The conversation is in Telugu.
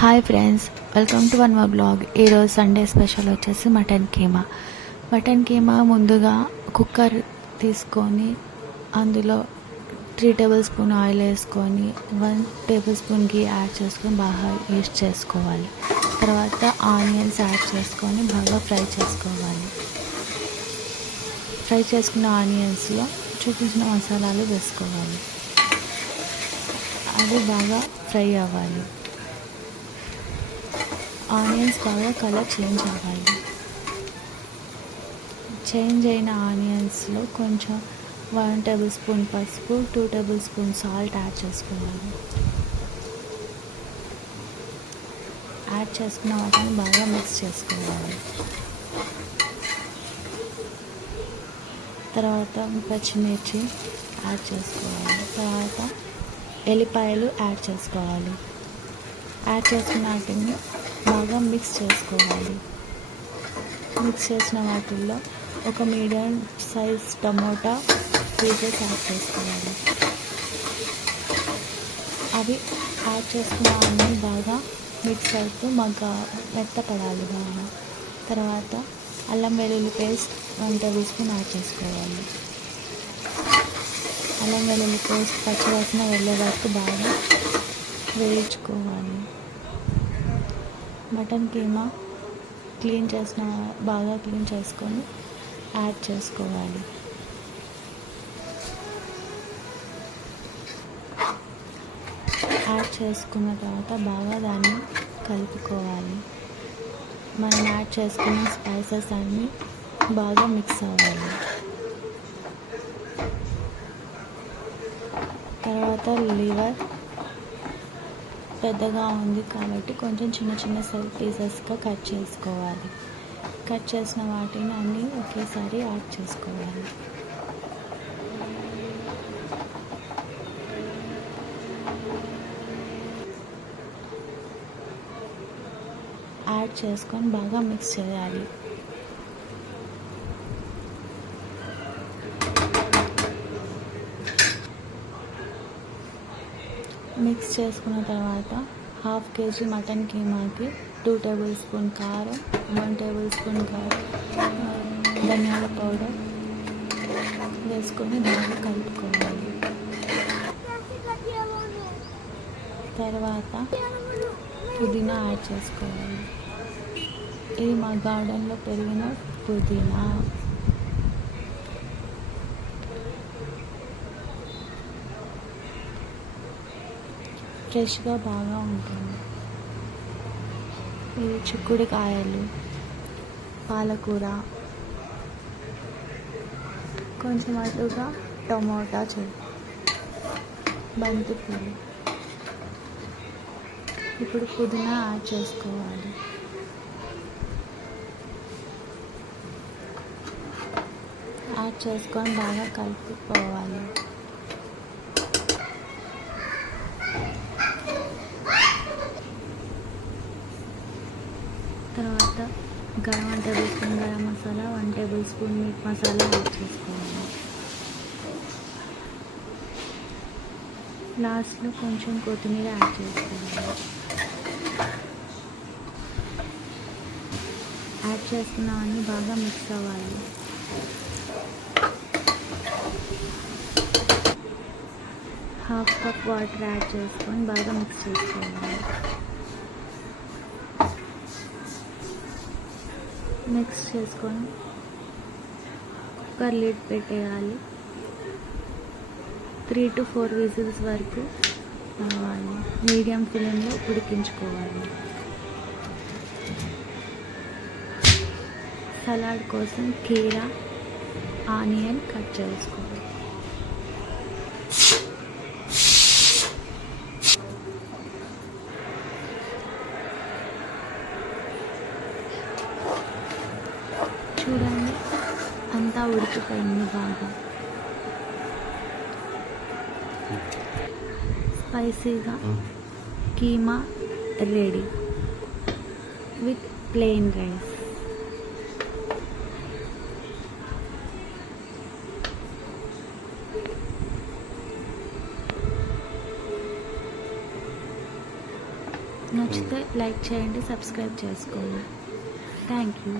Hi friends, welcome to one more blog. ఈరోజు సండే స్పెషల్ వచ్చేసి మటన్ కీమా. ముందుగా కుక్కర్ తీసుకొని అందులో 3 టేబుల్ స్పూన్ ఆయిల్ వేసుకొని 1 టేబుల్ స్పూన్ గీ యాడ్ చేసుకొని బాగా ఈస్ట్ చేసుకోవాలి. తర్వాత ఆనియన్స్ యాడ్ చేసుకొని బాగా ఫ్రై చేసుకోవాలి. ఫ్రై చేసుకున్న ఆనియన్స్లో చూపించిన మసాలాలు వేసుకోవాలి. అది బాగా ఫ్రై అవ్వాలి. ఆనియన్స్ బాగా కలర్ చేంజ్ అవ్వాలి. చేంజ్ అయిన ఆనియన్స్లో కొంచెం 1 టేబుల్ స్పూన్ పసుపు, 2 టేబుల్ స్పూన్ సాల్ట్ యాడ్ చేసుకోవాలి. యాడ్ చేసుకున్న వాటిని బాగా మిక్స్ చేసుకోవాలి. తర్వాత పచ్చిమిర్చి యాడ్ చేసుకోవాలి. తర్వాత ఎల్లిపాయలు యాడ్ చేసుకోవాలి. యాడ్ చేసుకున్న వాటిని బాగా మిక్స్ చేసుకోవాలి. మిక్స్ చేసిన వాటిల్లో ఒక medium size tomato pieces add చేసుకోవాలి. అవి యాడ్ చేసుకున్న అన్నీ బాగా మిక్స్ అవుతూ మెత్తపడాలి బాగా. తర్వాత అల్లం వెల్లుల్లి పేస్ట్ 1 టేబుల్ స్పూన్ యాడ్ చేసుకోవాలి. అల్లం వెల్లుల్లి పేస్ట్ పచ్చివాసన వెళ్ళే వరకు బాగా వేయించుకోవాలి. మటన్ కీమా బాగా క్లీన్ చేసుకొని యాడ్ చేసుకోవాలి. యాడ్ చేసుకున్న తర్వాత బాగా దాన్ని కలుపుకోవాలి. మనం యాడ్ చేసుకున్న స్పైసెస్ అన్నీ బాగా మిక్స్ అవ్వాలి. తర్వాత లివర్ పెద్దగా ఉంది కాబట్టి కొంచెం చిన్న పీసెస్గా కట్ చేసుకోవాలి. కట్ చేసిన వాటిని అన్నీ ఒకేసారి యాడ్ చేసుకోవాలి. యాడ్ చేసుకొని బాగా మిక్స్ చేయాలి. మిక్స్ చేసుకున్న తర్వాత 1/2 kg మటన్ కీమాకి 2 టేబుల్ స్పూన్ కారం, 1 టేబుల్ స్పూన్ ధనియాల పౌడర్ వేసుకొని బాగా కలుపుకోవాలి. తర్వాత పుదీనా యాడ్ చేసుకోవాలి. ఇది మా గార్డెన్లో పెరిగిన పుదీనా. ఫ్రెష్గా బాగా ఉంటుంది. ఇది చిక్కుడుకాయలు, పాలకూర, కొంచెం అటుగా టమోటా బంతిపూలు. ఇప్పుడు పుదీనా యాడ్ చేసుకోవాలి. యాడ్ చేసుకొని బాగా కలుపుకోవాలి. తర్వాత 1 table spoon garam masala, 1 table spoon meet masala add చేసుకోవాలి. లాస్ట్లో కొంచెం కొత్తిమీర యాడ్ చేసుకోవాలి. యాడ్ చేసుకున్నవన్నీ బాగా మిక్స్ అవ్వాలి. ½ కప్ వాటర్ యాడ్ చేసుకొని బాగా మిక్స్ చేసుకోవాలి. మిక్స్ చేసుకొని కుక్కర్ లిడ్ పెట్టేయాలి. 3 to 4 విజిల్స్ వరకు రావాలి. మీడియం ఫ్లేమ్లో ఉడికించుకోవాలి. సలాడ్ కోసం కీరా, ఆనియన్ కట్ చేసుకోవాలి. చూడండి, అంతా ఉడికిపోయింది బాగా. స్పైసీగా keema ready with plain rice. నచ్చితే లైక్ చేయండి, సబ్స్క్రైబ్ చేసుకోండి. Thank you.